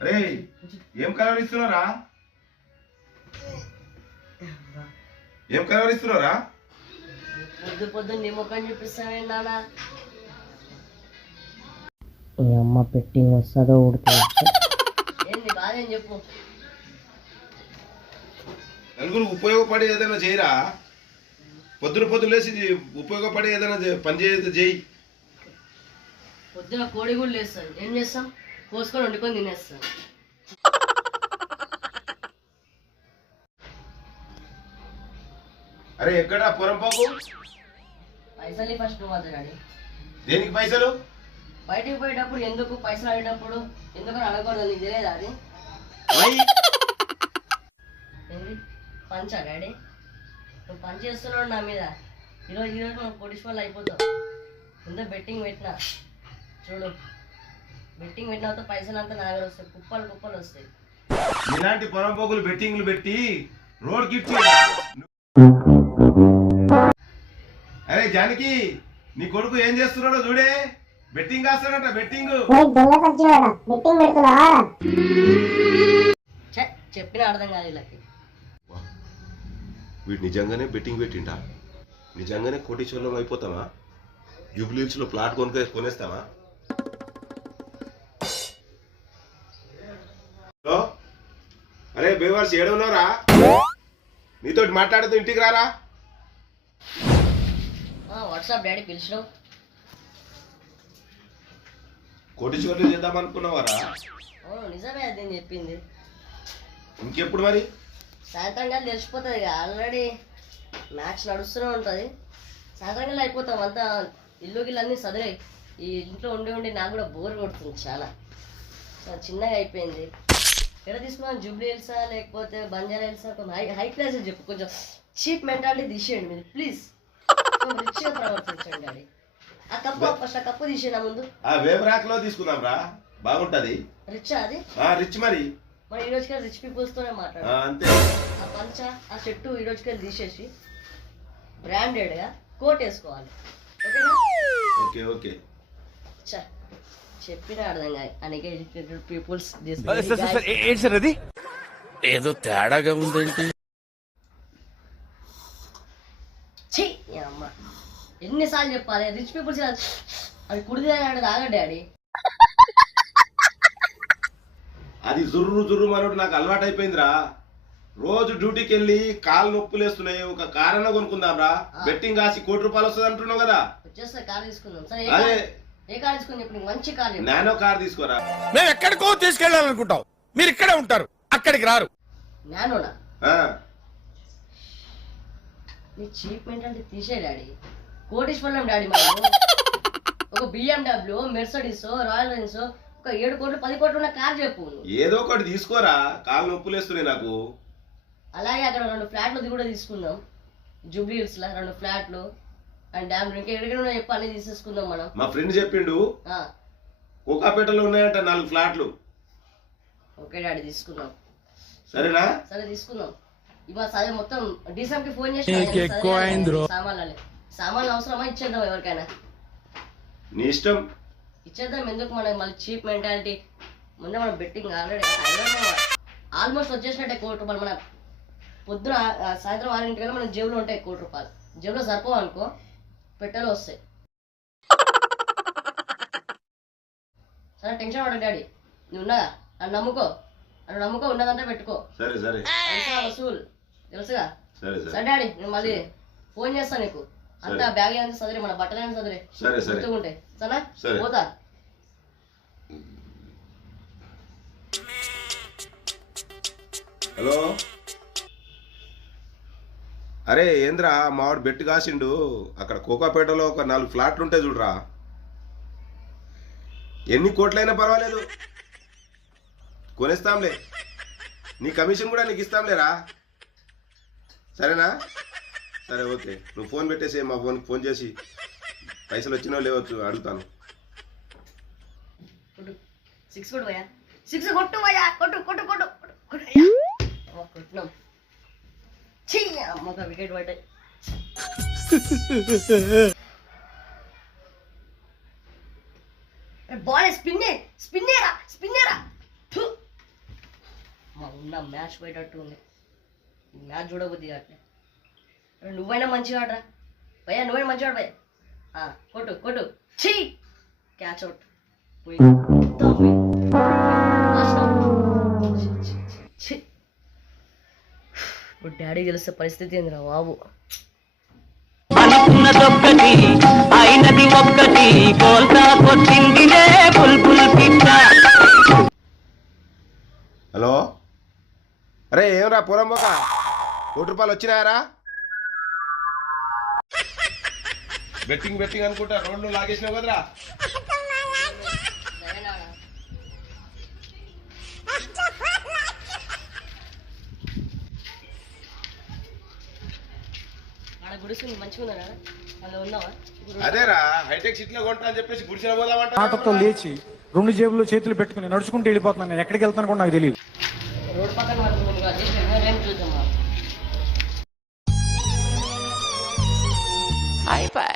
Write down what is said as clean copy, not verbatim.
అరే ఏం కలర్ ఇస్తున్నారా? ఏం కలర్ ఇస్తున్నారా? పొద్దు పొద్దు నీ ముఖం చూపిస్తానే నాన్న. ఈ అమ్మ పెట్టి వస్తుందో ఉడుతుంది. ఏంది బాధ ఏం చెప్పు. నలుగురు ఉపయోగపడి ఏదైనా చేయరా? పొద్దున లేచి ఉపయోగపడి ఏదైనా పని చేయి. పొద్దున కోడి కూడా లేస్తాను. ఏం చేస్తాం? కోసుకొని వండుకొని తినేస్తాం. అరే ఎక్కడ పొరంపోకు? పైసలు ఫస్ట్ నువ్వు డాడీ. దేనికి పైసలు? బయటికి పోయేటప్పుడు ఎందుకు పైసలు అడిగేటప్పుడు ఎందుకని అడగకూడదు, నీకు తెలియదా అది? ఏంది పంచా డాడీ? నువ్వు పని చేస్తున్నాడు నా మీద. ఈరోజు మనం కోటీశ్వర్లు అయిపోతావు. ముందే బెట్టింగ్ పెట్టినా చూడు. బెట్టింగ్ పెట్టిన పైసలు అంతా నా దగ్గర వస్తాయి, కుప్పలు వస్తాయి. ఇలాంటి పొరంపోకులు బెట్టింగ్లు పెట్టి రోడ్ గిఫ్ట్. అరే జానకి, నీ కొడుకు ఏం చేస్తున్నాడో చూడే. బెట్టింగ్ కాస్తాడట. బెట్టింగ్ చెప్పిన అర్థం కాదు వీళ్ళకి. వీడు నిజంగానే బెట్టింగ్ పెట్టిండా? నిజంగానే కోటీశ్వరం అయిపోతామా? జూబ్లీహిల్స్ లో ప్లాట్ కొనేస్తామా? అరే బేవర్స్ ఏడున్నారా? నీతో మాట్లాడుతూ ఇంటికి రారా? వాట్సాప్ డాడీ పిలిచినావు. కోటీశ్వర్లు చేద్దాం అనుకున్నావారా? నిజమే అది నేను చెప్పింది. ఇంకెప్పుడు మరి? సాయంత్రం కాదు తెలిసిపోతుంది. ఆల్రెడీ మ్యాచ్ నడుస్తూనే ఉంటుంది. సాయంత్రం కాదు అయిపోతాం. అంతా ఇల్లు గిల్లు అన్నీ సదిరాయి. ఈ ఇంట్లో ఉండి నాకు కూడా బోర్ కొడుతుంది చాలా. చిన్నగా అయిపోయింది. ఎక్కడ తీసుకున్నాను? జూబ్లీహిల్సా లేకపోతే బంజారా హిల్సా? హై క్లాస్ చెప్పు. కొంచెం చీప్ మెంటాలిటీ తీసేయండి మీరు ప్లీజ్. రిచ్గా ప్రవర్తించండి డాడీ. ఆ కప్పు తీసేనా ముందు. వేవరాక్ లో తీసుకుందాం రా, బాగుంటది. రిచ్చా అది? రిచ్ మరి ఈ రోజుకి రిచ్ పీపుల్స్ తోనే మాట్లాడు. అంతే. ఆ పంచ ఆ చెట్టు ఈ రోజుకి తీసేసి బ్రాండెడ్ గా కోట్ వేసుకోవాలి. ఓకేనా? Okay okay. చెప్పిన అర్థం కాదు. అనేక ఎడ్యుకేటెడ్ పీపుల్స్ అది ఏదో తేడాగా ఉందేంటి? అమ్మ ఎన్నిసార్లు చెప్పాలి? రిచ్ పీపుల్స్ అది కుడిది తాగ డాడీ. అది జుర్రు మరొకటి నాకు అలవాటు అయిపోయిందిరా. రోజు డ్యూటీకి వెళ్ళి కాళ్ళు నొప్పులు వేస్తున్నాయి. ఒక కారణం కొనుక్కుందాం రా. బెట్టింగ్ కాసి ₹1,00,00,000 వస్తుంది అంటున్నావు కదా. వచ్చేస్తే కార్ తీసుకుందాం. సరే అదే ఏ కార్ తీసుకుని చెప్పి మంచి కార్. నానో కార్ తీసుకోరా. మేము ఎక్కడికో తీసుకెళ్ళాలనుకుంటాం, మీరు ఇక్కడే ఉంటారు, అక్కడికి రారు. నానోనా? నీ చీప్ మెంటాలిటీ తీసే డాడీ. కోటీశ్వరం డాడీ. మనం ఒక BMW, మెర్సిడీస్, రాయల్ ఎన్ఫీల్డ్, ఒక 7 కోట్లు 10 కోట్లు ఉన్న కార్ చెప్పు. ఏదో ఒకటి తీసుకోరా. కాళ్ళు నొప్పులు వేస్తున్నాయి నాకు. అలాగే అక్కడ 2 ఫ్లాట్లు కూడా తీసుకుందాం. జూబ్లీహిల్స్ లో 2 ఫ్లాట్లు అండ్ డ్యామ్. ఇంకా ఎక్కడికైనా చెప్పి అన్ని తీసేసుకుందాం మనం. మా ఫ్రెండ్ చెప్పిండు కోకాపేటలో ఉన్నాయంట 4 ఫ్లాట్లు. ఓకే డాడీ తీసుకుందాం. సరేనా? సరే తీసుకుందాం. ఇవాళ సరే మొత్తం డీసెంట్ కి ఫోన్ చేసి సామాన్లు అవసరమా? ఇచ్చేద్దాం ఎవరికైనా. నీ ఇష్టం. ఇచ్చేద్దాం. ఎందుకు మనకి మళ్ళీ చీప్ మెంటాలిటీ. ముందే మనం బెట్టింగ్ ఆల్మోస్ట్ వచ్చేసినట్టే ₹1,00,00,000. మన పొద్దున సాయంత్రం 6 కల్లా మన జేబులో ఉంటాయి ₹1,00,00,000. జేబులో సరిపోవు అనుకో, పెట్టెలో వస్తాయి. సరే టెన్షన్ పడకు డాడీ. నువ్వు ఉన్నదా? అని నమ్ముకో ఉన్నదంటే పెట్టుకో. సరే సరే. వసూలు తెలుసుగా. సరే సరే డాడీ, నేను మళ్ళీ ఫోన్ చేస్తాను నీకు. అంతా బ్యాగ్ అంతా సదరి, మన బట్టలు అంతా సదరి. సరే సరే గుర్తుకుంటే సరే పోతా. హలో. అరే ఏంద్రా, మావాడు బెట్టు కాసిండు. అక్కడ కోకాపేటలో ఒక 4 ఫ్లాట్లు ఉంటాయి చూడరా. ఎన్ని కోట్లైనా పర్వాలేదు, కొనేస్తాంలే. నీ కమిషన్ కూడా నీకు ఇస్తాంలేరా. సరేనా? సరే ఓకే. నువ్వు ఫోన్ పెట్టేసి మా ఫోన్కి ఫోన్ చేసి పైసలు వచ్చినో లేవచ్చు అడుగుతాను. 6 కొట్టు భయ్యా. 6 కొట్టు భయ్యా. కొట్టు కొట్టినాం. అమ్మక వికెట్ పడ్డాయి. బాల్ స్పిన్నేరా. మా ఉన్న మ్యాచ్ పోయేటట్టు ఉంది. ఈ మ్యాచ్ చూడబుద్ది అట్లే. నువ్వైనా మంచిగా ఆడరా భయ్యా, నువ్వైనా మంచిగా ఆడు భయ్యా. కొట్టు కొట్టు, ఛీ క్యాచ్ అవుట్. పోయి మొత్తం పోయి. నాశనం. ఛీ, ఛీ, ఛీ, ఛీ. ఇప్పుడు డాడీ తెలిసే పరిస్థితి ఏందిరా బాబు. అనుకున్నదొక్కటి అయినది ఒక్కటి కోల్తా కొట్టిందిలే బుల్బుల్ పిట్ట. హలో, అరే ఏమరా పూరంబోక, ₹1 వచ్చినాయరా? బెట్టింగ్ బెట్టింగ్ అనుకుంటా రోడ్లు లాగేసినావు కదరా. సరేనా? ఆడ గుడిసుంది మంచిగా ఉందా కదా, అందులో ఉన్నావా? అదేరా హైటెక్ సిటీలో కొంటా అని చెప్పేసి గుడిసిన పోదామంట. ఆటతో లేచి 2 జేబుల్లో చేతులు పెట్టుకుని నడుచుకుంటూ వెళ్ళిపోతున్నాను. నేను ఎక్కడికి వెళ్తాను కూడా నాకు తెలియదు. రోడ్ పక్కన పడుతుంది కదా, రేపు చూద్దామా. హై ఫై.